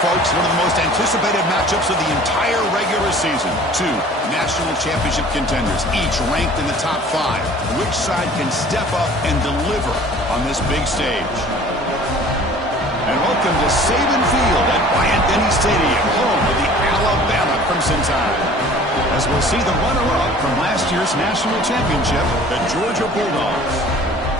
folks, one of the most anticipated matchups of the entire regular season. Two national championship contenders, each ranked in the top 5. Which side can step up and deliver on this big stage? And welcome to Saban Field at Bryant-Denny Stadium, home of the Alabama Crimson Tide. As we'll see the runner-up from last year's national championship, the Georgia Bulldogs,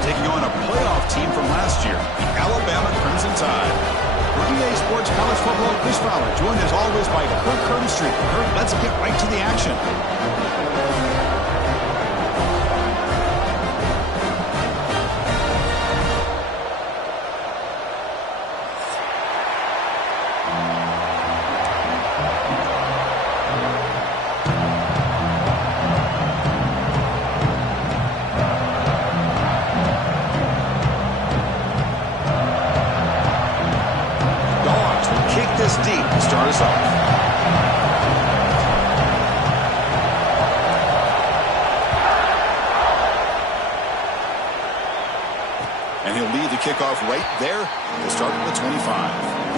taking on a playoff team from last year, the Alabama Crimson Tide. For EA Sports College Football, Chris Fowler, joined as always by Kirk Herbstreit. Kirk, let's get right to the action. Deep to start us off. And he'll lead the kickoff right there to start at the 25.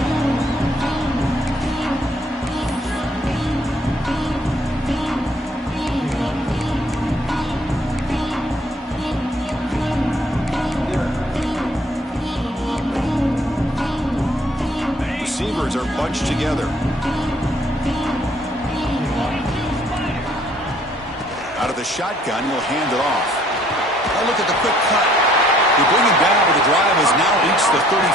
Receivers are bunched together. Out of the shotgun, he'll hand it off. Oh, look at the quick cut. They bring him down, but the drive has now reached the 35.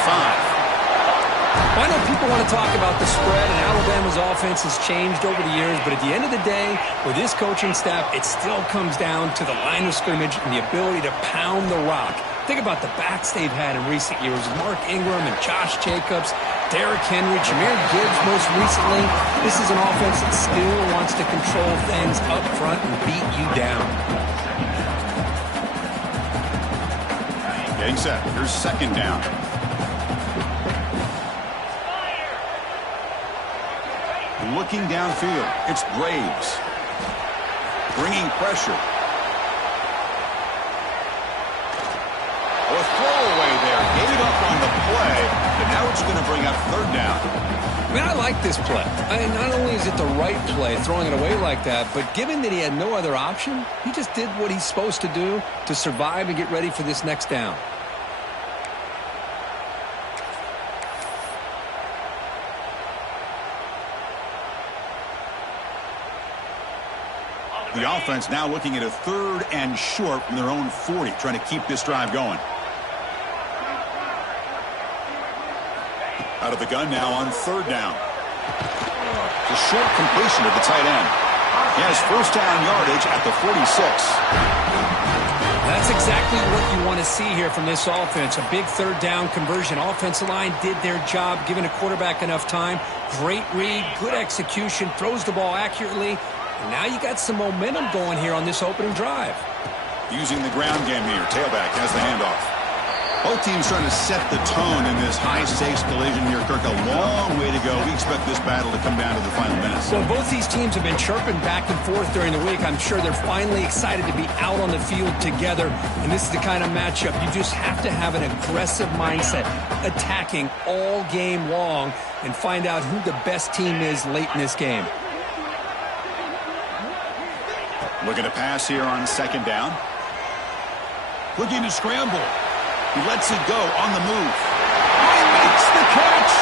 I know people want to talk about the spread, and Alabama's offense has changed over the years, but at the end of the day, with this coaching staff, it still comes down to the line of scrimmage and the ability to pound the rock. Think about the backs they've had in recent years. Mark Ingram and Josh Jacobs, Derrick Henry, Jahmyr Gibbs most recently. This is an offense that still wants to control things up front and beat you down. Getting set. Here's second down. Looking downfield. It's Graves. Bringing pressure. A throwaway there. Gave it up on the play, and now it's going to bring up third down. I mean, I like this play. I mean, not only is it the right play, throwing it away like that, but given that he had no other option, he just did what he's supposed to do to survive and get ready for this next down. The offense now looking at a third and short from their own 40, trying to keep this drive going. Out of the gun now on third down. The short completion to the tight end. He has first down yardage at the 46. That's exactly what you want to see here from this offense. A big third down conversion. Offensive line did their job, giving a quarterback enough time. Great read, good execution, throws the ball accurately. And now you got some momentum going here on this opening drive. Using the ground game here. Tailback has the handoff. Both teams trying to set the tone in this high-stakes collision here, Kirk. A long way to go. We expect this battle to come down to the final minutes. Well, both these teams have been chirping back and forth during the week. I'm sure they're finally excited to be out on the field together. And this is the kind of matchup you just have to have an aggressive mindset, attacking all game long, and find out who the best team is late in this game. Looking to pass here on second down. Looking to scramble. He lets it go on the move. He makes the catch.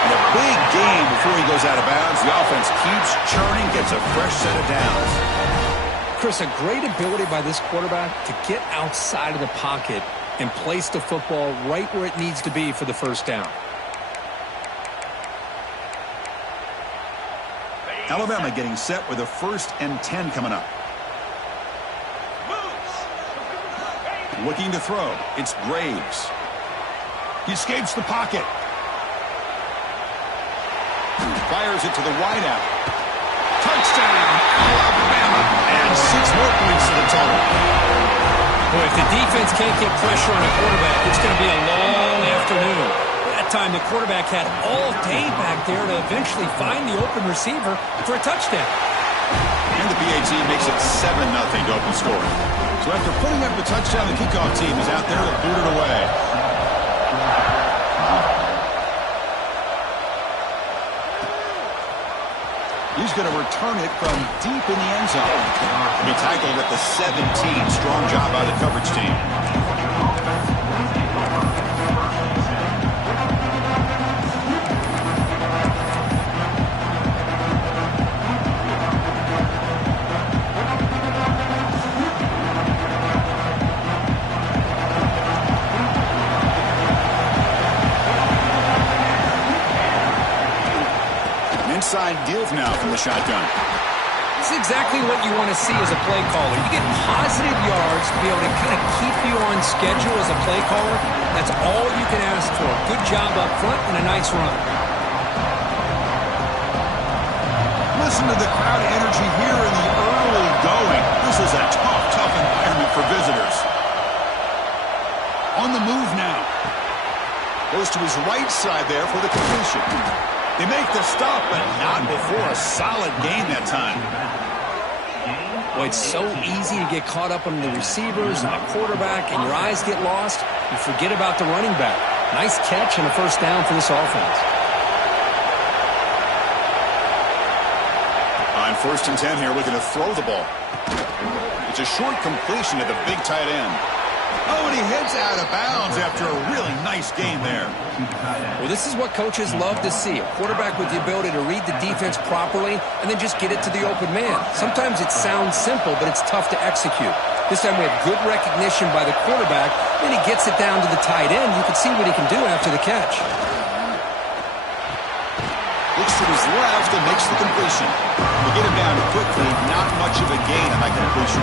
And a big gain before he goes out of bounds. The offense keeps churning, gets a fresh set of downs. Chris, a great ability by this quarterback to get outside of the pocket and place the football right where it needs to be for the first down. Alabama getting set with a 1st and 10 coming up. Looking to throw. It's Graves. He escapes the pocket. Fires it to the wideout. Touchdown, Alabama. And 6 more points to the total. Boy, if the defense can't get pressure on a quarterback, it's going to be a long afternoon. That time, the quarterback had all day back there to eventually find the open receiver for a touchdown. And the BAT makes it 7-0 to open scoring. So after putting up the touchdown, the kickoff team is out there to boot it away. he's going to return it from deep in the end zone. He tackled at the 17. Strong job by the coverage team. Inside deal now from the shotgun. This is exactly what you want to see as a play caller. You get positive yards to be able to kind of keep you on schedule as a play caller. That's all you can ask for. Good job up front and a nice run. Listen to the crowd energy here in the early going. This is a tough environment for visitors. On the move now. Goes to his right side there for the completion. They make the stop, but not before a solid gain that time. Boy, it's so easy to get caught up on the receivers and the quarterback, and your eyes get lost. You forget about the running back. Nice catch and a first down for this offense. On 1st and 10 here, looking to throw the ball. It's a short completion to the big tight end. Oh, and he heads out of bounds after a really nice game there. Well, this is what coaches love to see. A quarterback with the ability to read the defense properly and then just get it to the open man. Sometimes it sounds simple, but it's tough to execute. This time we have good recognition by the quarterback. Then he gets it down to the tight end. You can see what he can do after the catch. Looks to his left and makes the completion. They get him down quickly. Not much of a gain on that completion.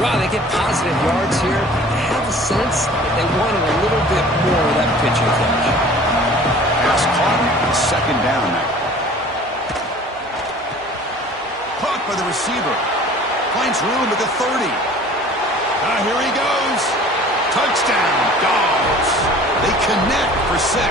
Wow, they get positive yards here. I have a sense that they wanted a little bit more of that pitching catch. Pass caught. 2nd down now. Caught by the receiver. Finds room at the 30. Here he goes. Touchdown, Dogs. They connect for 6.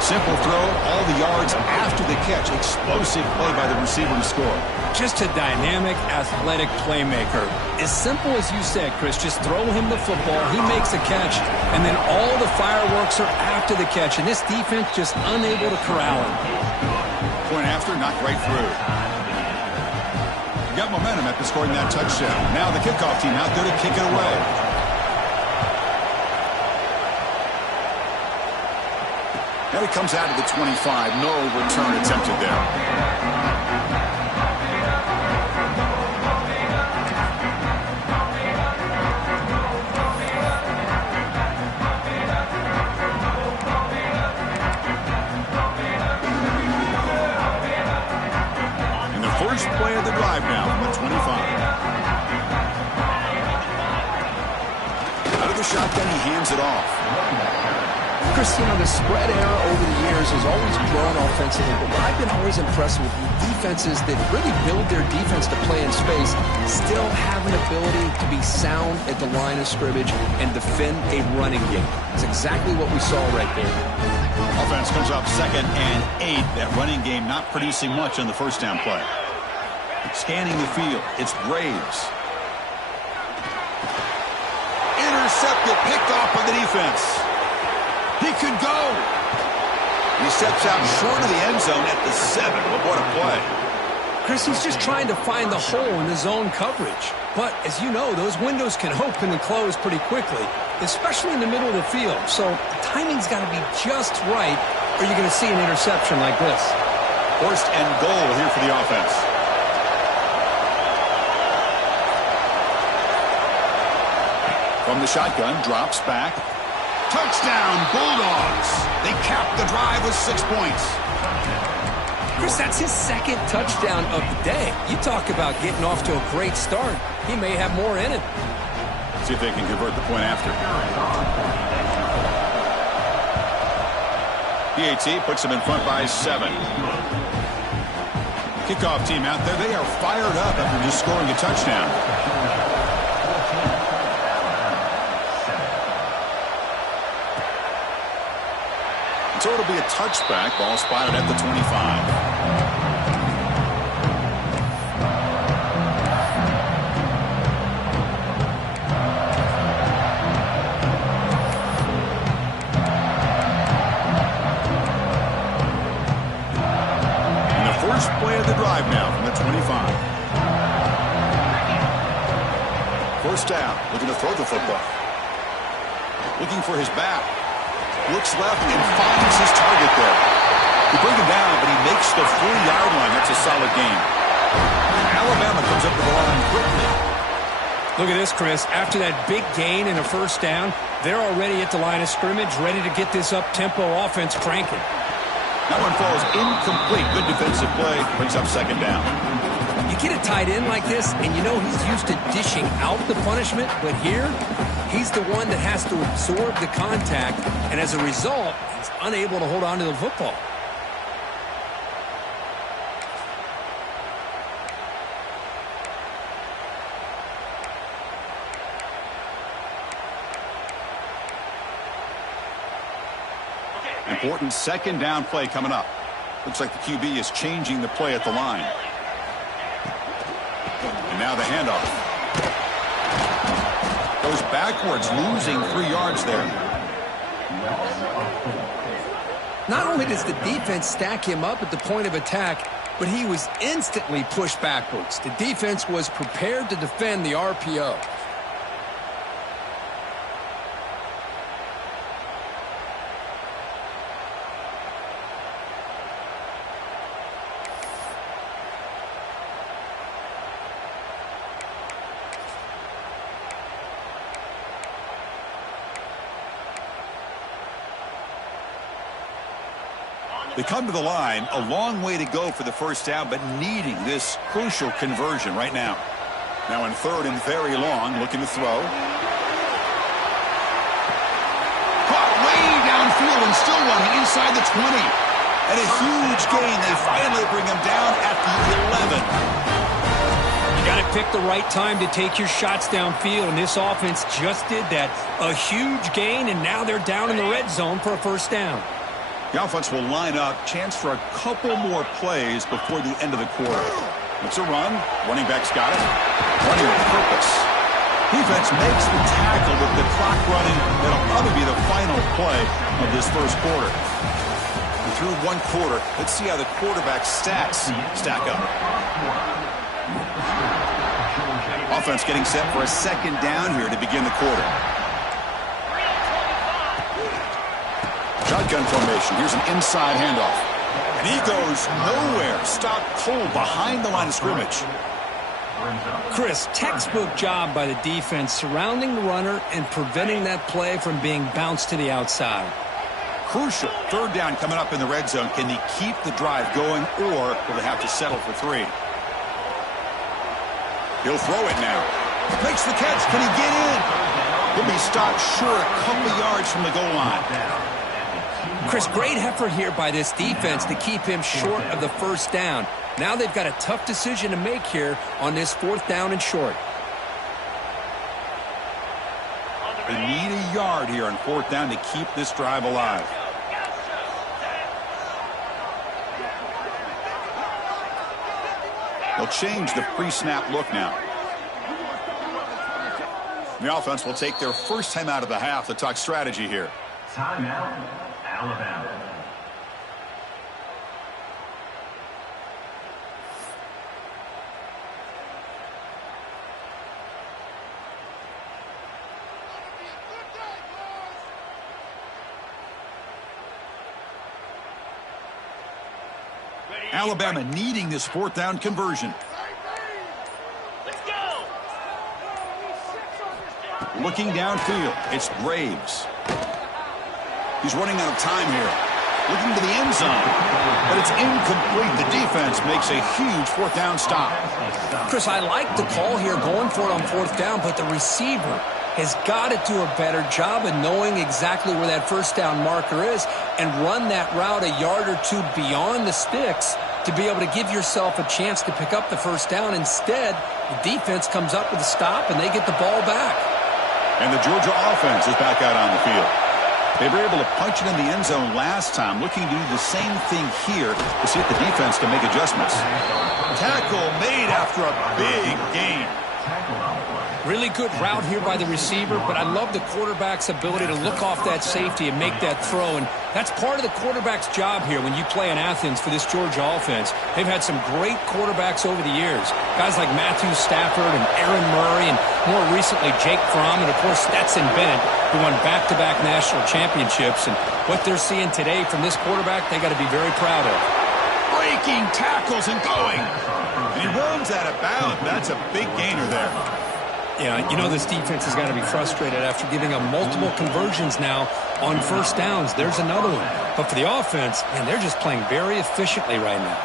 Simple throw, all the yards after the catch. Explosive play by the receiver to score. Just a dynamic, athletic playmaker. As simple as you said, Chris, just throw him the football, he makes a catch, and then all the fireworks are after the catch, and this defense just unable to corral him. Point after, knocked right through. Got momentum after scoring that touchdown. Now the kickoff team out there to kick it away. Now he comes out of the 25. No return attempted there. First play of the drive now from the 25. Out of the shotgun, he hands it off. Chris, you know, the spread era over the years has always grown offensively, but I've been always impressed with the defenses that really build their defense to play in space, still have an ability to be sound at the line of scrimmage and defend a running game. That's exactly what we saw right there. Offense comes up 2nd and 8. That running game not producing much on the first down play. Scanning the field, it's Braves. Intercepted, picked off by the defense. He could go. He steps out short of the end zone at the 7. But what a play. Chris, he's just trying to find the hole in the zone coverage. But, as you know, those windows can open and close pretty quickly, especially in the middle of the field. So the timing's got to be just right, or you're going to see an interception like this. 1st and goal here for the offense. From the shotgun, drops back. Touchdown, Bulldogs. They cap the drive with 6 points. Chris, that's his 2nd touchdown of the day. You talk about getting off to a great start. He may have more in it. See if they can convert the point after. PAT puts them in front by 7. Kickoff team out there. They are fired up after just scoring a touchdown. So it'll be a touchback. Ball spotted at the 25. first down. Looking to throw the football. Looking for his back. Looks left and finds his target there. They bring him down, but he makes the 40-yard line. That's a solid gain. Alabama comes up to the line quickly. Look at this, Chris. After that big gain and a first down, they're already at the line of scrimmage, ready to get this up-tempo offense cranking. That one falls incomplete. Good defensive play. Brings up second down. You get a tight end like this, and you know he's used to dishing out the punishment, but here, he's the one that has to absorb the contact, and as a result, he's unable to hold on to the football. Important second down play coming up. Looks like the QB is changing the play at the line. And now the handoff. Goes backwards, losing 3 yards there. Not only does the defense stack him up at the point of attack, but he was instantly pushed backwards. The defense was prepared to defend the RPO. They come to the line, a long way to go for the first down, but needing this crucial conversion right now. Now in third and very long, looking to throw. Caught way downfield and still running inside the 20. And a huge gain. They finally bring him down at the 11. You got to pick the right time to take your shots downfield, and this offense just did that. A huge gain, and now they're down in the red zone for a first down. The offense will line up. Chance for a couple more plays before the end of the quarter. It's a run. Running back's got it. Running with purpose. Defense makes the tackle with the clock running. That'll probably be the final play of this first quarter. We're through one quarter. Let's see how the quarterback's stats stack up. Offense getting set for a second down here to begin the quarter. Shotgun formation. Here's an inside handoff. And he goes nowhere. Stopped cold behind the line of scrimmage. Chris, textbook job by the defense surrounding the runner and preventing that play from being bounced to the outside. Crucial. Third down coming up in the red zone. Can he keep the drive going, or will they have to settle for 3? He'll throw it now. Makes the catch. Can he get in? He'll be stopped short a couple yards from the goal line. Chris, great effort here by this defense to keep him short of the first down. Now they've got a tough decision to make here on this 4th down and short. They need a yard here on 4th down to keep this drive alive. They'll change the pre-snap look now. The offense will take their first time out of the half to talk strategy here. Timeout, Alabama. Alabama needing this 4th down conversion. Let's go. Looking downfield, it's Graves. He's running out of time here. Looking to the end zone, but it's incomplete. The defense makes a huge 4th down stop. Chris, I like the call here going for it on 4th down, but the receiver has got to do a better job of knowing exactly where that first down marker is and run that route a yard or 2 beyond the sticks to be able to give yourself a chance to pick up the first down. Instead, the defense comes up with a stop and they get the ball back. And the Georgia offense is back out on the field. They were able to punch it in the end zone last time, looking to do the same thing here to see if the defense can make adjustments. Tackle made after a big gain. Tackle on the play. Really good route here by the receiver, but I love the quarterback's ability to look off that safety and make that throw. And that's part of the quarterback's job here when you play in Athens for this Georgia offense. They've had some great quarterbacks over the years. Guys like Matthew Stafford and Aaron Murray, and more recently Jake Fromm, and of course Stetson Bennett, who won back-to-back national championships. And what they're seeing today from this quarterback, they got to be very proud of. Breaking tackles and going. And he runs out of bounds. That's a big gainer there. Yeah, you know this defense has got to be frustrated after giving up multiple conversions now on first downs. There's another one. But for the offense, man, they're just playing very efficiently right now.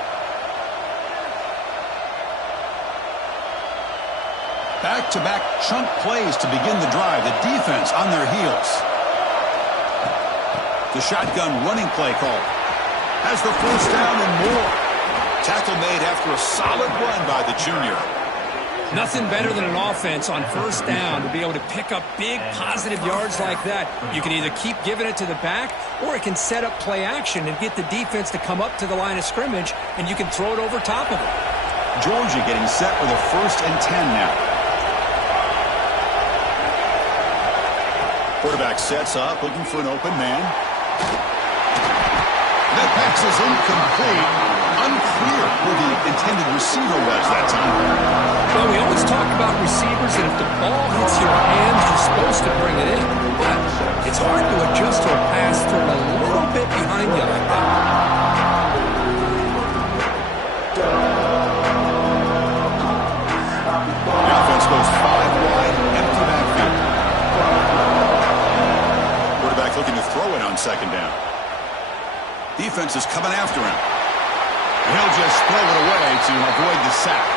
Back-to-back chunk plays to begin the drive. The defense on their heels. The shotgun running play call. Has the first down and more. Tackle made after a solid run by the junior. Nothing better than an offense on first down to be able to pick up big positive yards like that. You can either keep giving it to the back, or it can set up play action and get the defense to come up to the line of scrimmage, and you can throw it over top of it. Georgia getting set with a 1st and 10 now. Quarterback sets up, looking for an open man. That pass is incomplete. Unclear who the intended receiver was that time. Well, we always talk about receivers, and if the ball hits your hands, you're supposed to bring it in. But it's hard to adjust to a pass thrown a little bit behind you like that. The offense goes 5 wide, empty backfield. Quarterback looking to throw it on 2nd down. Defense is coming after him. He'll just throw it away to avoid the sack.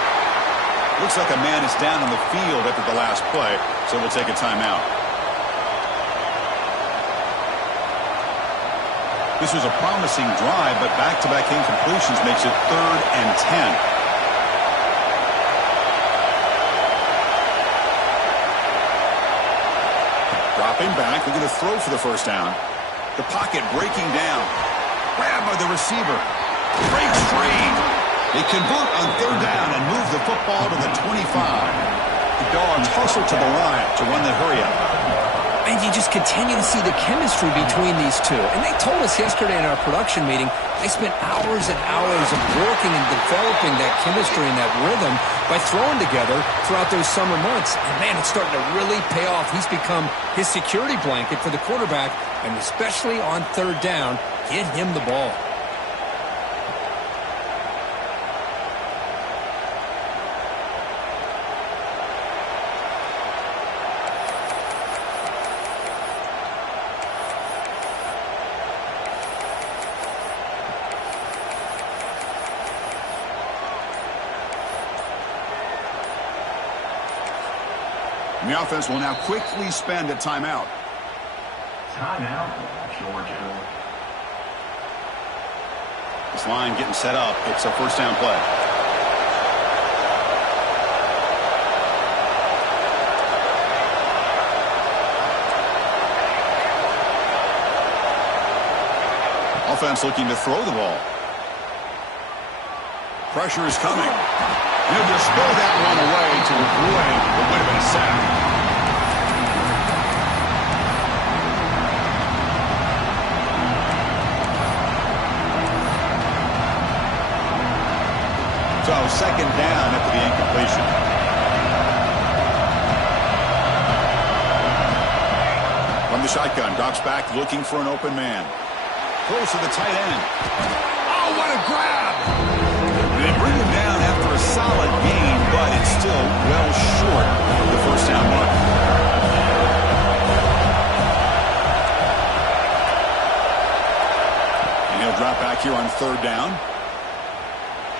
Looks like a man is down on the field after the last play, so we'll take a timeout. This was a promising drive, but back-to-back incompletions makes it 3rd and 10. Dropping back, looking to throw for the first down. The pocket breaking down. Grab by the receiver. Breaks free. They convert on 3rd down and move the football to the 25. The Dogs hustle to the line to run the hurry-up. And you just continue to see the chemistry between these two. And they told us yesterday in our production meeting, they spent hours and hours of working and developing that chemistry and that rhythm by throwing together throughout those summer months. And, man, it's starting to really pay off. He's become his security blanket for the quarterback, and especially on 3rd down, get him the ball. And the offense will now quickly spend a timeout. Timeout, Georgia. This line getting set up. It's a 1st down play. Offense looking to throw the ball. Pressure is coming. He'll just throw that one away to avoid what would have been a sack. So 2nd down after the incompletion. From the shotgun, drops back looking for an open man. Throws to the tight end. Oh, what a grab! They bring him down after a solid gain, but it's still well short of the 1st down mark. And he'll drop back here on 3rd down.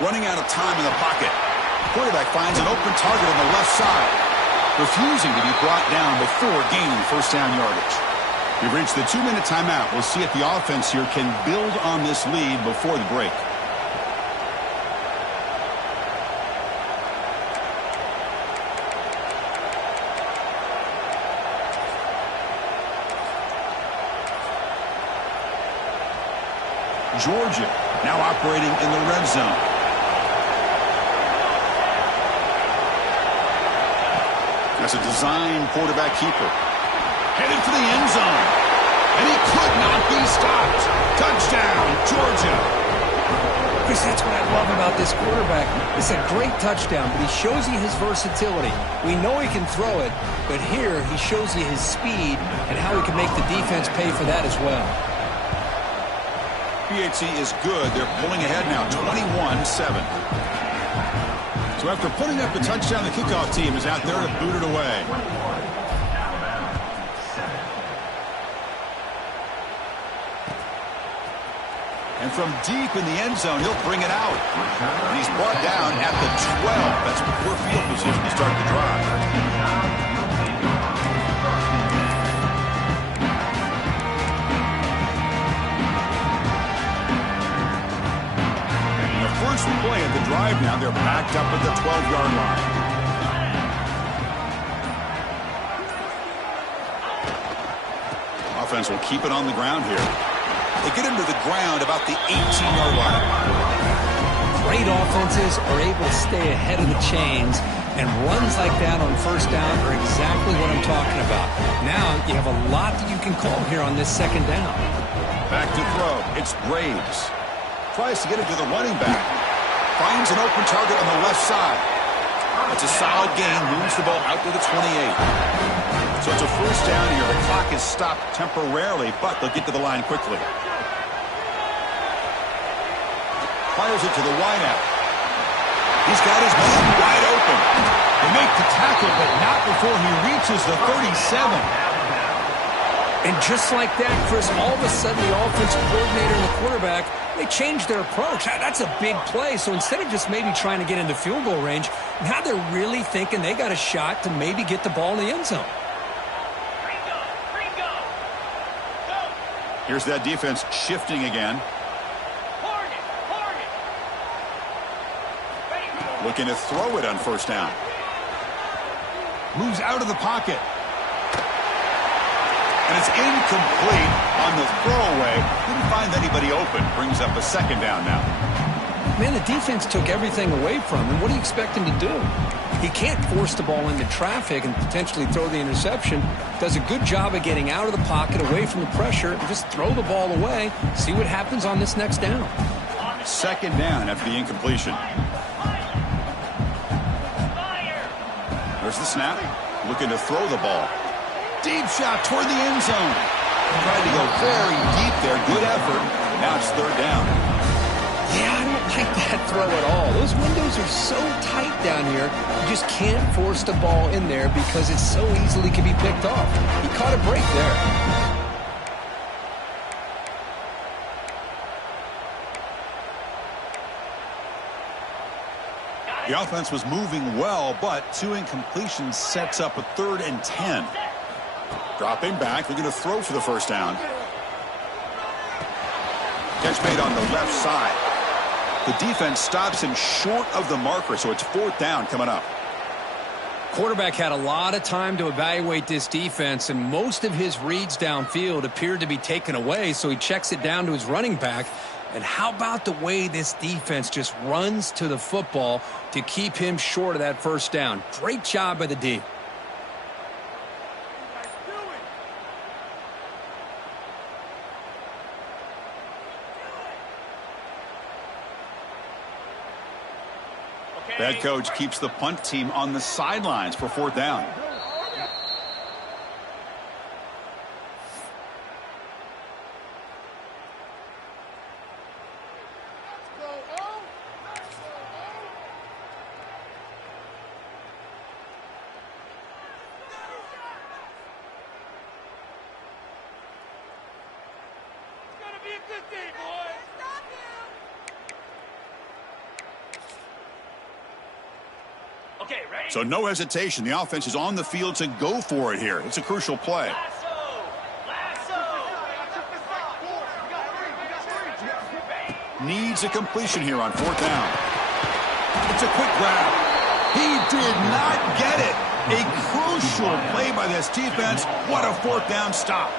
Running out of time in the pocket. Quarterback finds an open target on the left side, refusing to be brought down before gaining 1st down yardage. We've reached the 2-minute timeout. We'll see if the offense here can build on this lead before the break. Georgia now operating in the red zone. as a design quarterback keeper. Headed for the end zone. And he could not be stopped. Touchdown, Georgia. Chris, that's what I love about this quarterback. It's a great touchdown, but he shows you his versatility. We know he can throw it, but here he shows you his speed and how he can make the defense pay for that as well. PHC is good. They're pulling ahead now, 21-7. So after putting up the touchdown, the kickoff team is out there to boot it away. And from deep in the end zone, he'll bring it out. And he's brought down at the 12. That's poor field position to start the drive. And the first play of the drive now, they're backed up at the 12-yard line. Offense will keep it on the ground here. They get him to the ground about the 18-yard line. Great offenses are able to stay ahead of the chains, and runs like that on first down are exactly what I'm talking about. Now you have a lot that you can call here on this second down. Back to throw. It's Graves. Tries to get it to the running back. Finds an open target on the left side. It's a solid gain. Moves the ball out to the 28. So it's a first down here. The clock is stopped temporarily, but they'll get to the line quickly. Fires it to the wideout. He's got his man wide open. They make the tackle, but not before he reaches the 37. And just like that, Chris, all of a sudden the offensive coordinator and the quarterback, they changed their approach. That's a big play. So instead of just maybe trying to get into field goal range, now they're really thinking they got a shot to maybe get the ball in the end zone. Here's that defense shifting again. Looking to throw it on first down. Moves out of the pocket. And it's incomplete on the throwaway. Didn't find anybody open. Brings up a second down now. Man, the defense took everything away from him. What do you expect him to do? He can't force the ball into traffic and potentially throw the interception. Does a good job of getting out of the pocket, away from the pressure, and just throw the ball away. See what happens on this next down. Second down after the incompletion. There's the snap. Looking to throw the ball. Deep shot toward the end zone. Tried to go very deep there. Good effort. Now it's third down. Yeah, I don't like that throw at all. Those windows are so tight down here. You just can't force the ball in there because it so easily can be picked off. He caught a break there. The offense was moving well, but two incompletions sets up a 3rd and 10. Dropping back, looking to throw for the first down. Catch made on the left side. The defense stops him short of the marker, so it's 4th down coming up. Quarterback had a lot of time to evaluate this defense, and most of his reads downfield appeared to be taken away, so he checks it down to his running back. And how about the way this defense just runs to the football to keep him short of that first down? Great job by the D. Head coach keeps the punt team on the sidelines for 4th down. So no hesitation. The offense is on the field to go for it here. It's a crucial play. Needs a completion here on 4th down. It's a quick grab. He did not get it. A crucial play by this defense. What a 4th down stop.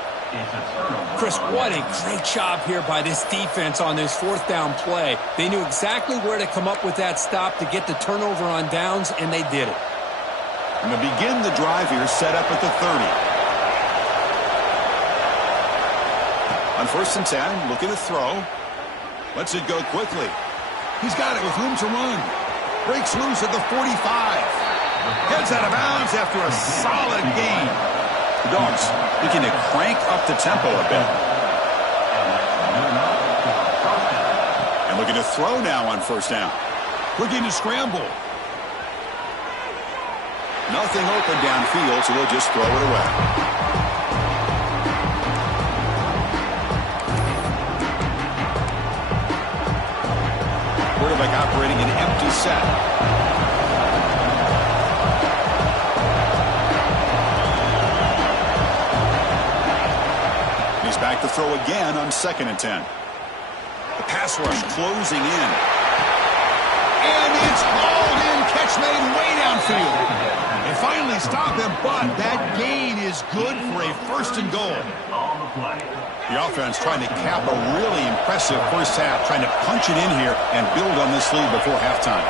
Chris, what a great job here by this defense on this 4th down play. They knew exactly where to come up with that stop to get the turnover on downs, and they did it. And to begin the drive here, set up at the 30. On 1st and 10, looking to throw. Lets it go quickly. He's got it with room to run. Breaks loose at the 45. Heads out of bounds after a solid gain. The Dogs looking to crank up the tempo a bit. And looking to throw now on 1st down. Looking to scramble. Nothing open downfield, so they'll just throw it away. Quarterback operating an empty set. He's back to throw again on 2nd and 10. The pass rush closing in. And it's hauled in. Catch made way downfield. They finally stop him, but that gain is good for a 1st and goal. The offense trying to cap a really impressive first half, trying to punch it in here and build on this lead before halftime.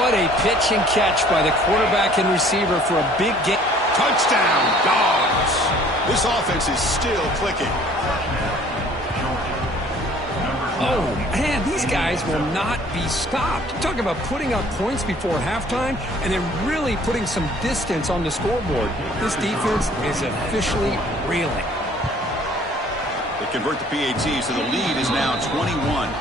What a pitch and catch by the quarterback and receiver for a big game. Touchdown, Dogs. This offense is still clicking. Oh, man, these guys will not be stopped. Talk about putting up points before halftime and then really putting some distance on the scoreboard. This defense is officially reeling. They convert the PAT, so the lead is now 21.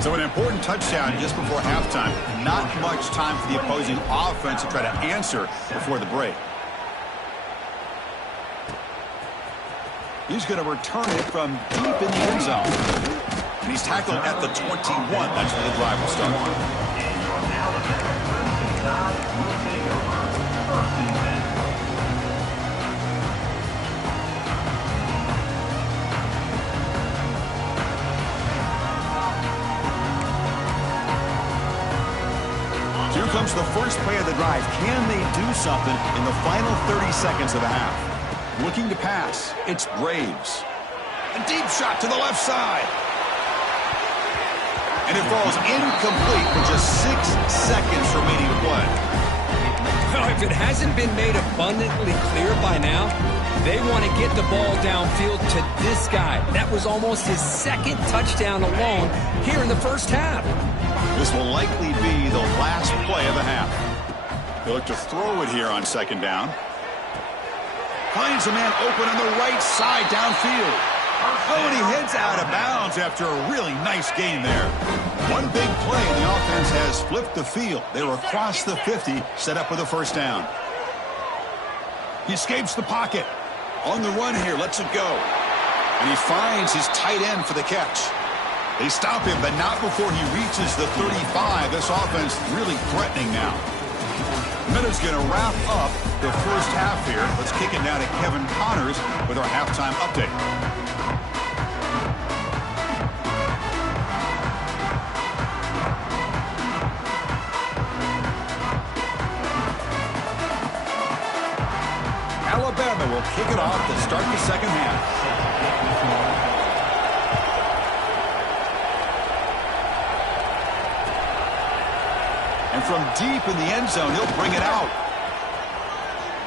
So an important touchdown just before halftime. Not much time for the opposing offense to try to answer before the break. He's going to return it from deep in the end zone. And he's tackled at the 21. That's where the drive will start. Here comes the first play of the drive. Can they do something in the final 30 seconds of the half? Looking to pass. It's Braves. A deep shot to the left side. And it falls incomplete with just 6 seconds remaining to play. Well, if it hasn't been made abundantly clear by now, they want to get the ball downfield to this guy. That was almost his 2nd touchdown alone here in the first half. This will likely be the last play of the half. They look to throw it here on 2nd down. Finds a man open on the right side downfield. Oh, and he heads out of bounds after a really nice gain there. One big play, and the offense has flipped the field. They were across the 50, set up with a 1st down. He escapes the pocket. On the run here, lets it go. And he finds his tight end for the catch. They stop him, but not before he reaches the 35. This offense really threatening now. Minute's going to wrap up the first half here. Let's kick it now to Kevin Connors with our halftime update. Alabama will kick it off to start the second half. And from deep in the end zone, he'll bring it out.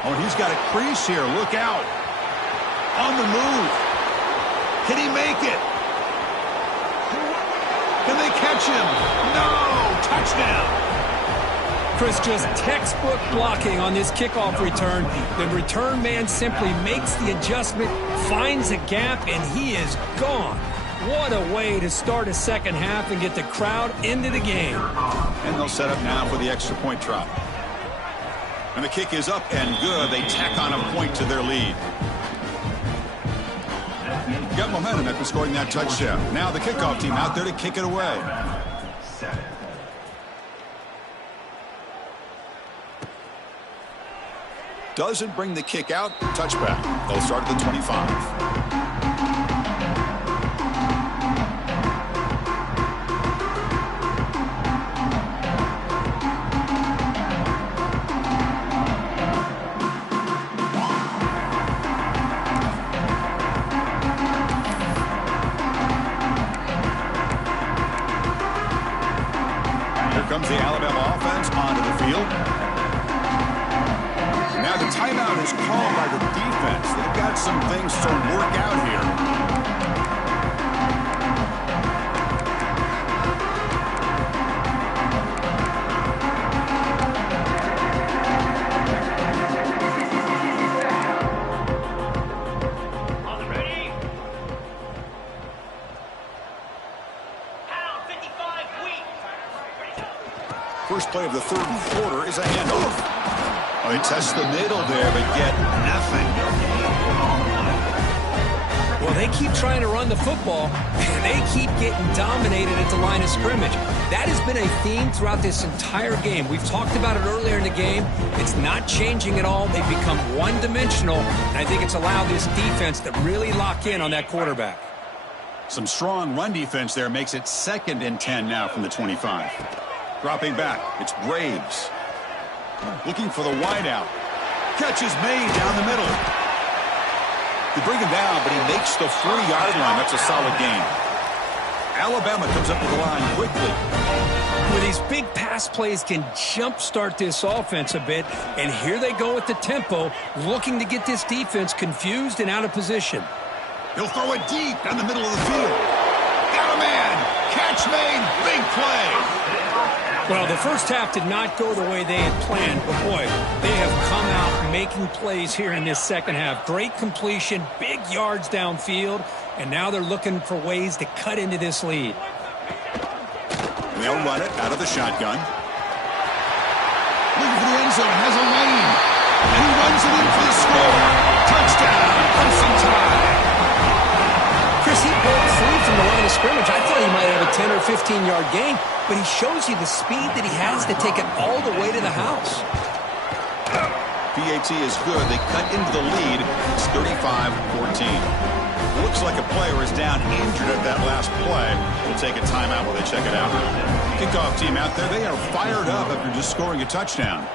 Oh, he's got a crease here. Look out. On the move. Can he make it? Can they catch him? No! Touchdown! Chris, just textbook blocking on this kickoff return. The return man simply makes the adjustment, finds a gap, and he is gone. What a way to start a second half and get the crowd into the game. And they'll set up now for the extra point try. And the kick is up and good. They tack on a point to their lead. Got momentum after scoring that touchdown. Now the kickoff team out there to kick it away. Doesn't bring the kick out. Touchback. They'll start at the 25. Comes the Alabama offense onto the field. some things to work out here. First play of the third quarter is a handoff. Oh, he tests the middle there, but get nothing. Well, they keep trying to run the football, and they keep getting dominated at the line of scrimmage. That has been a theme throughout this entire game. We've talked about it earlier in the game. It's not changing at all. They've become one-dimensional, and I think it's allowed this defense to really lock in on that quarterback. Some strong run defense there makes it 2nd and 10 now from the 25. Dropping back, it's Braves. Looking for the wideout. Catch is made down the middle. They bring him down, but he makes the 4-yard line. That's a solid gain. Alabama comes up to the line quickly. Well, these big pass plays can jumpstart this offense a bit, and here they go with the tempo, looking to get this defense confused and out of position. He'll throw it deep down the middle of the field. Got a man. Catch made. Big play. Well, the first half did not go the way they had planned, but boy, they have come out making plays here in this second half. Great completion, big yards downfield, and now they're looking for ways to cut into this lead. They'll run it out of the shotgun. Looking for the end zone, has a lane, and he runs it in for the score. Touchdown, Crimson Tide. Chris, he broke free from the line of scrimmage. I thought he might have a 10 or 15-yard gain, but he shows you the speed that he has to take it all the way to the house. PAT is good. They cut into the lead. It's 35-14. Looks like a player is down injured at that last play. We'll take a timeout while they check it out. Kickoff team out there. They are fired up after just scoring a touchdown.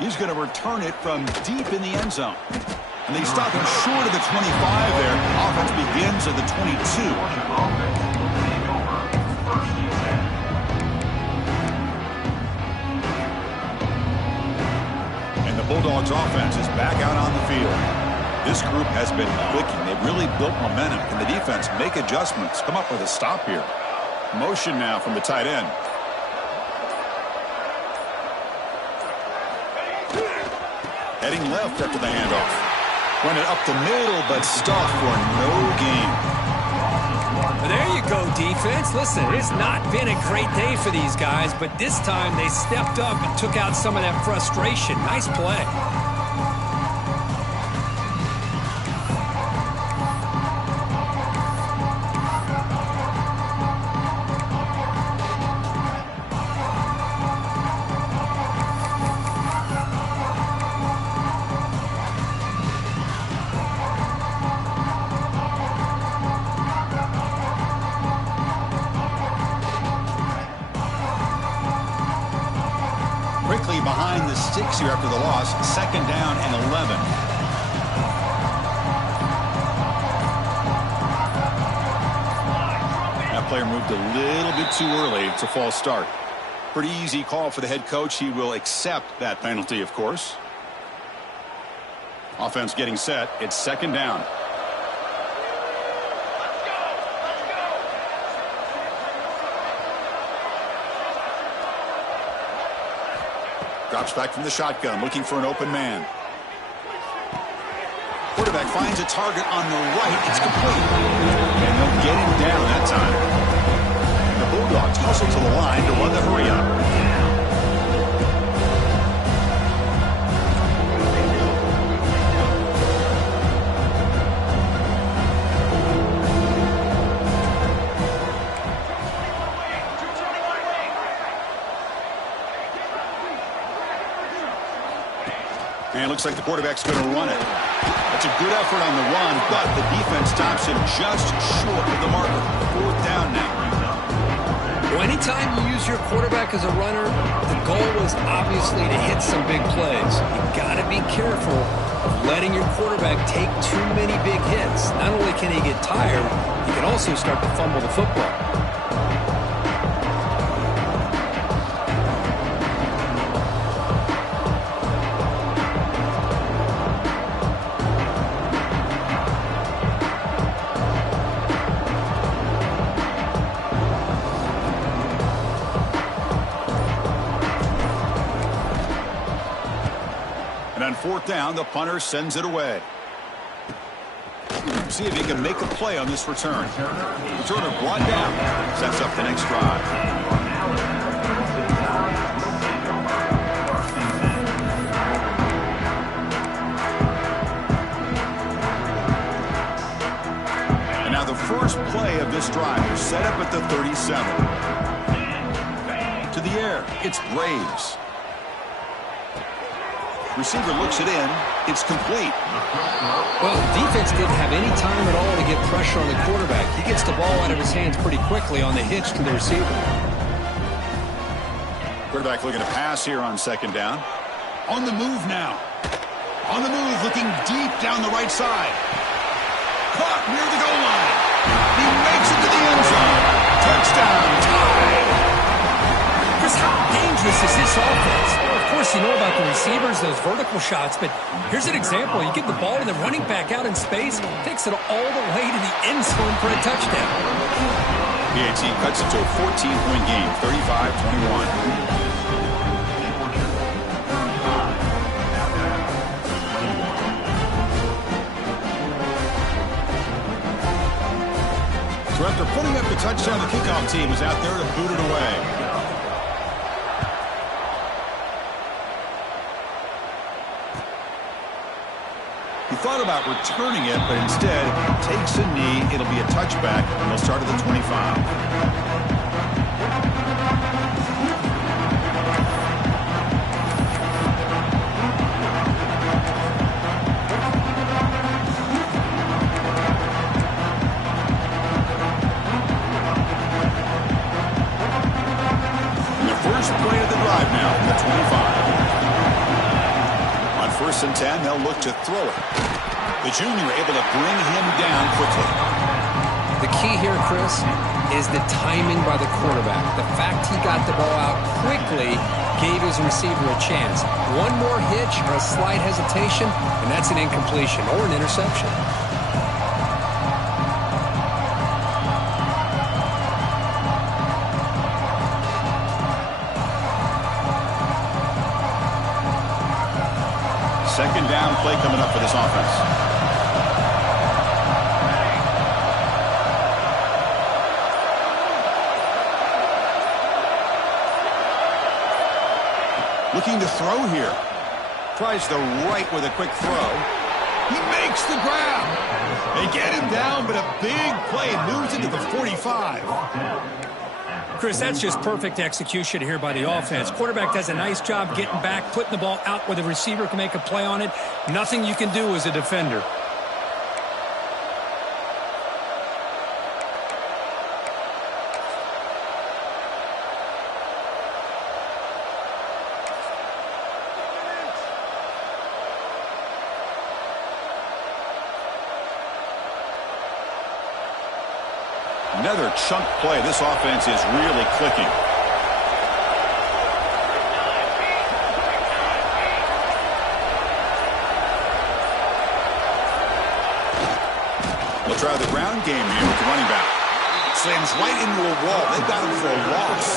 He's going to return it from deep in the end zone. And they stop him short of the 25 there. Offense begins at the 22. And the Bulldogs offense is back out on the field. This group has been clicking. They've really built momentum. Can the defense make adjustments? Come up with a stop here. Motion now from the tight end. Heading left after the handoff. Run it up the middle, but stuffed for no gain. There you go, defense. Listen, it's not been a great day for these guys, but this time they stepped up and took out some of that frustration. Nice play. Quickly behind the sticks here after the loss. 2nd down and 11. That player moved a little bit too early. It's a false start. Pretty easy call for the head coach. He will accept that penalty, of course. Offense getting set. It's 2nd down. Drops back from the shotgun, looking for an open man. Quarterback finds a target on the right. It's complete. And they'll get him down that time. The Bulldogs hustle to the line to run the hurry up. And it looks like the quarterback's going to run it. That's a good effort on the run, but the defense stops him just short of the marker. 4th down now. Well, anytime you use your quarterback as a runner, the goal is obviously to hit some big plays. You've got to be careful of letting your quarterback take too many big hits. Not only can he get tired, he can also start to fumble the football. And on fourth down, the punter sends it away. See if he can make a play on this return. Returner brought down. Sets up the next drive. And now the first play of this drive is set up at the 37. To the air, it's Graves. Receiver looks it in. It's complete. Well, defense didn't have any time at all to get pressure on the quarterback. He gets the ball out of his hands pretty quickly on the hitch to the receiver. Quarterback looking to pass here on second down. On the move now. On the move, looking deep down the right side. Caught near the goal line. He makes it to the end zone. Touchdown, tied. Chris, how dangerous is this offense? Well, of course, you know about the receivers, those vertical shots, but here's an example. You give the ball to the running back out in space, takes it all the way to the end zone for a touchdown. PAT cuts it to a 14-point game, 35-21. So after putting up the touchdown, the kickoff team is out there to boot it away. He thought about returning it, but instead takes a knee. It'll be a touchback, and they'll start at the 25. First play of the drive now from the 25. On first and 10, they'll look to throw it. The junior able to bring him down quickly. The key here, Chris, is the timing by the quarterback. The fact he got the ball out quickly gave his receiver a chance. One more hitch or a slight hesitation, and that's an incompletion or an interception. Second down play coming up for this offense. Looking to throw here. Tries the right with a quick throw. He makes the grab. They get him down, but a big play moves into the 45. Chris, that's just perfect execution here by the offense. Quarterback does a nice job getting back, putting the ball out where the receiver can make a play on it. Nothing you can do as a defender. Another chunk play. This offense is really clicking. We'll try the ground game here with the running back. Slams right into a wall. They got him for a loss.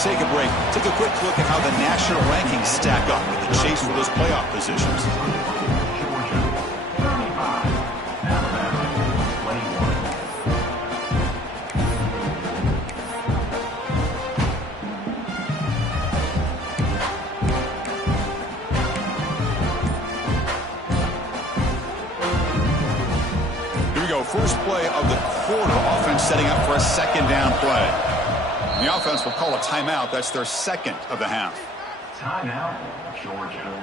Take a break. Take a quick look at how the national rankings stack up with the chase for those playoff positions. Here we go. First play of the quarter. Offense setting up for a second down play. The offense will call a timeout. That's their second of the half. Timeout, Georgia.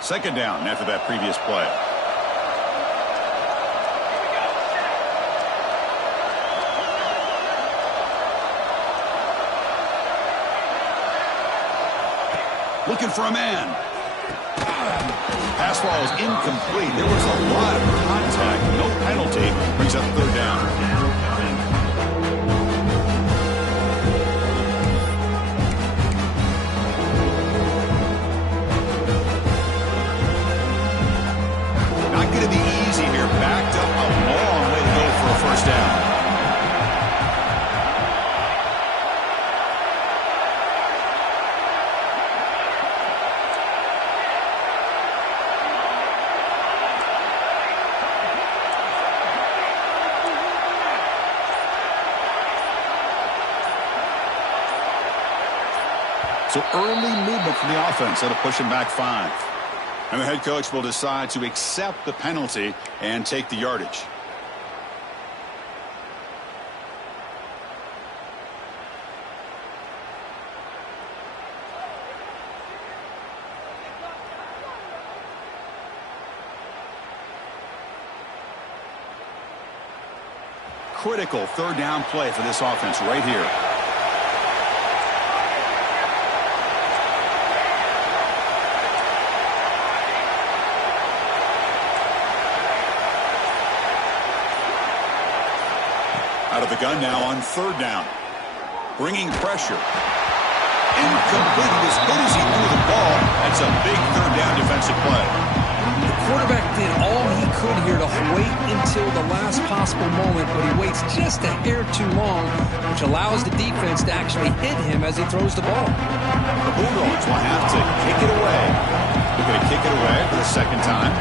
Second down after that previous play. Looking for a man. Pass ball is incomplete. There was a lot of contact. No penalty. Brings up third down. Not going to be easy here. Backed up So early movement from the offense. That'll push him back 5. And the head coach will decide to accept the penalty and take the yardage. Critical third down play for this offense right here. Out of the gun now on third down. Bringing pressure. Incomplete. He was hit as he threw the ball. That's a big third down defensive play. The quarterback did all he could here to wait until the last possible moment, but he waits just a hair too long, which allows the defense to actually hit him as he throws the ball. The Bulldogs will have to kick it away. They're going to kick it away for the second time.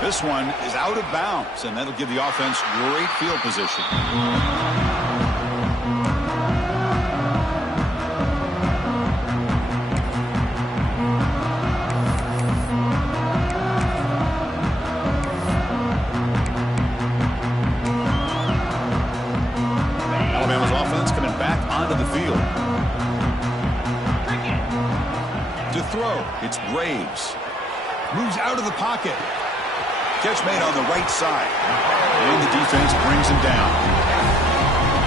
This one is out of bounds, and that'll give the offense great field position. Alabama's offense coming back onto the field. To throw, it's Graves. Moves out of the pocket. Catch made on the right side. And the defense brings him down.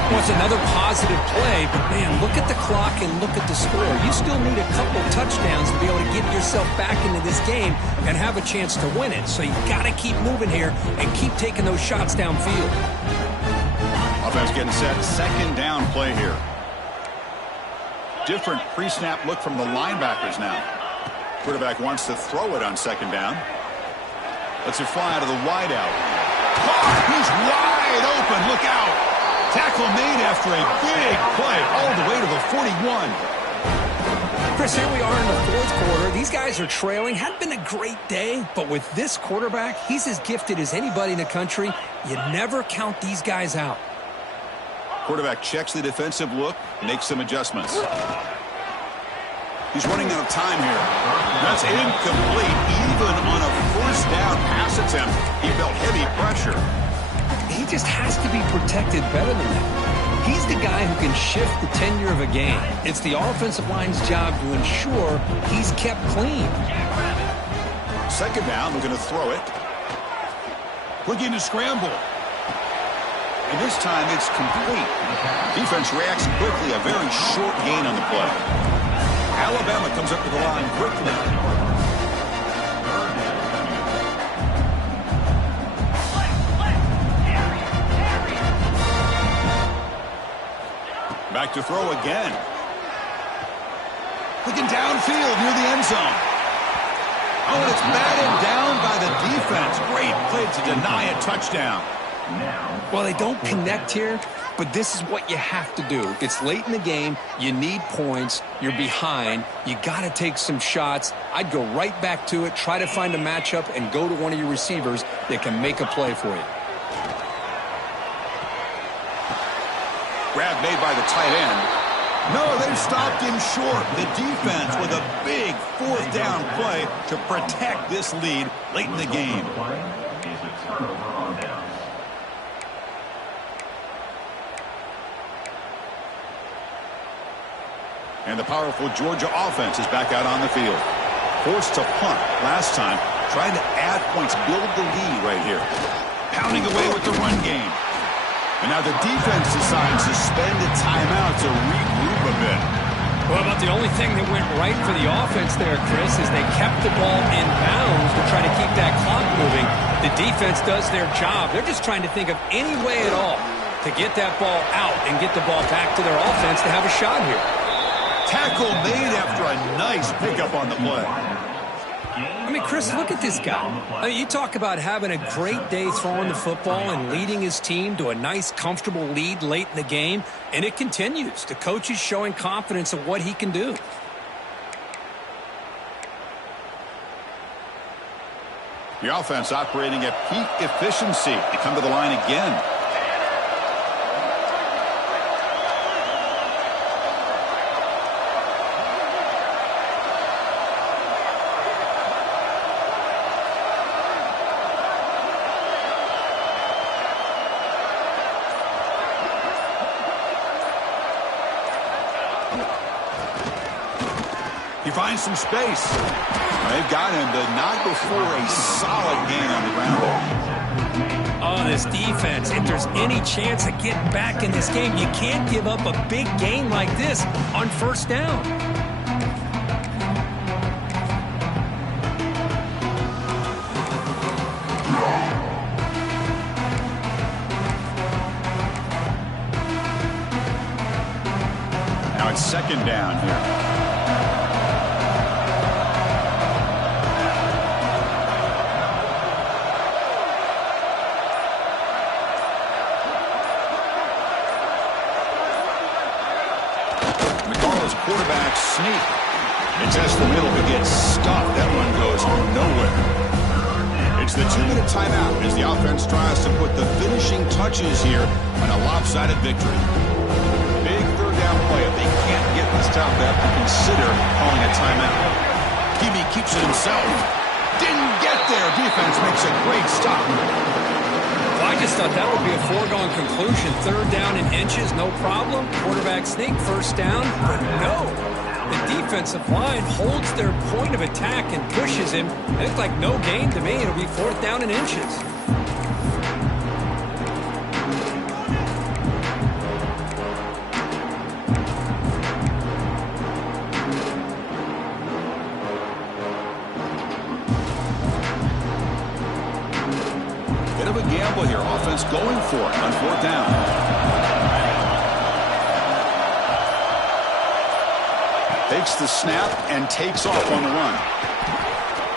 Well, it's another positive play, but man, look at the clock and look at the score. You still need a couple touchdowns to be able to get yourself back into this game and have a chance to win it. So you got to keep moving here and keep taking those shots downfield. Offense getting set. Second down play here. Different pre-snap look from the linebackers now. Quarterback wants to throw it on second down. Lets it fly out of the wideout. Caught! He's wide open. Look out. Tackle made after a big play all the way to the 41. Chris, here we are in the fourth quarter. These guys are trailing. Hadn't been a great day, but with this quarterback, he's as gifted as anybody in the country. You never count these guys out. Quarterback checks the defensive look, makes some adjustments. He's running out of time here. That's incomplete. Even on a first down pass attempt, he felt heavy pressure. He just has to be protected better than that. He's the guy who can shift the tenure of a game. It's the offensive line's job to ensure he's kept clean. Second down, they're going to throw it. Looking to scramble. And this time it's complete. Defense reacts quickly. A very short gain on the play. Alabama comes up to the line quickly. Back to throw again. Looking downfield near the end zone. Oh, and it's batted down by the defense. Great play to deny a touchdown. Well, they don't connect here, but this is what you have to do. It's late in the game. You need points. You're behind. You got to take some shots. I'd go right back to it, try to find a matchup, and go to one of your receivers that can make a play for you. Grab made by the tight end. No, they've stopped him short. The defense with a big fourth down play to protect this lead late in the game. And the powerful Georgia offense is back out on the field. Forced to punt last time, trying to add points, build the lead right here. Pounding away with the run game. And now the defense decides to spend a timeout to regroup a bit. Well, about the only thing that went right for the offense there, Chris, is they kept the ball in bounds to try to keep that clock moving. The defense does their job. They're just trying to think of any way at all to get that ball out and get the ball back to their offense to have a shot here. Tackle made after a nice pickup on the play. I mean, Chris, look at this guy. I mean, you talk about having a great day throwing the football and leading his team to a nice, comfortable lead late in the game, and it continues. The coach is showing confidence of what he can do. The offense operating at peak efficiency. They come to the line again. He finds some space. They've got him, but not before a solid gain on the ground there. Oh, this defense, if there's any chance of getting back in this game, you can't give up a big gain like this on first down. Now it's second down here. Quarterback sneak. It tests the middle but gets stuffed. That one goes nowhere. It's the 2-minute timeout as the offense tries to put the finishing touches here on a lopsided victory. Big third down play. If they can't get this top, they have to consider calling a timeout. Gibby keeps it himself. Didn't get there. Defense makes a great stop. I just thought that would be a foregone conclusion. Third down in inches, no problem. Quarterback sneak, first down, but no. The defensive line holds their point of attack and pushes him. It looked like no gain to me. It'll be fourth down in inches. Bit of a gamble here. Offense going for it on fourth down. Takes the snap and takes off on the run.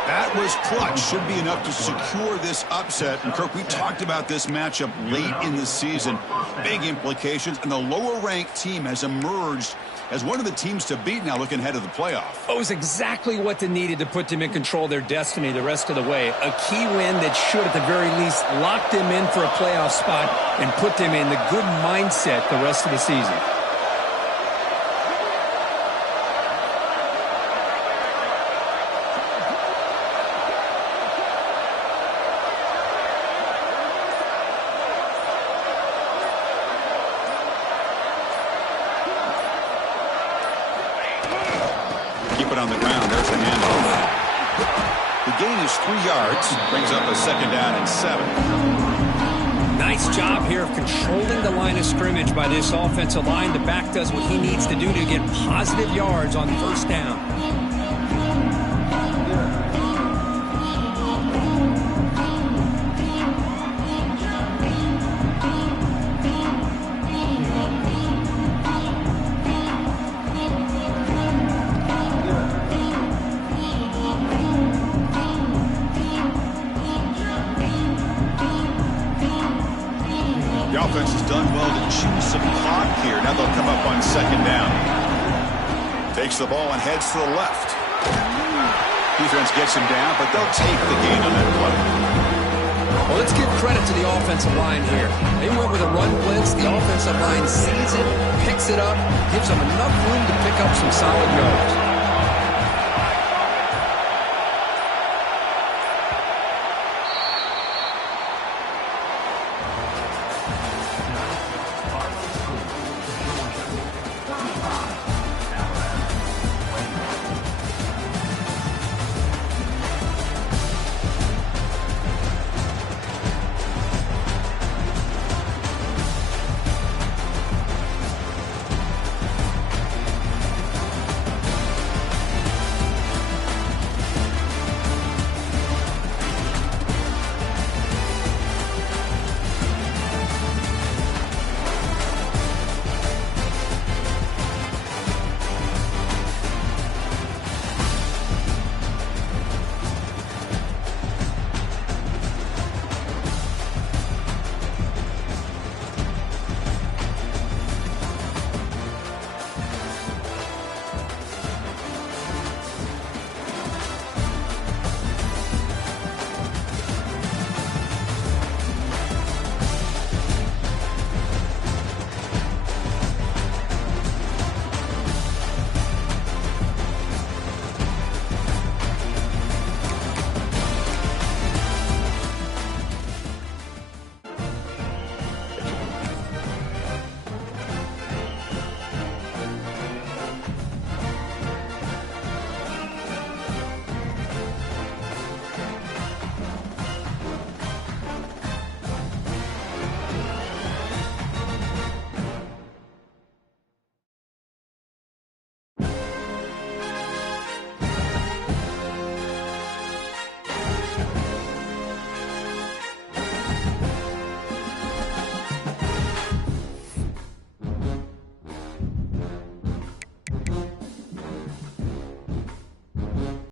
That was clutch. Should be enough to secure this upset. And Kirk, we talked about this matchup late in the season. Big implications. And the lower-ranked team has emerged as one of the teams to beat now looking ahead of the playoff. It was exactly what they needed to put them in control of their destiny the rest of the way. A key win that should, at the very least, lock them in for a playoff spot and put them in the good mindset the rest of the season. On the ground, there's the handoff. The gain is 3 yards, brings up a second down and 7. Nice job here of controlling the line of scrimmage by this offensive line. The back does what he needs to do to get positive yards on first down. The offense has done well to chew some clock here. Now they'll come up on second down. Takes the ball and heads to the left. Defense gets him down, but they'll take the gain on that play. Well, let's give credit to the offensive line here. They went with a run blitz. The offensive line sees it, picks it up, gives them enough room to pick up some solid yards.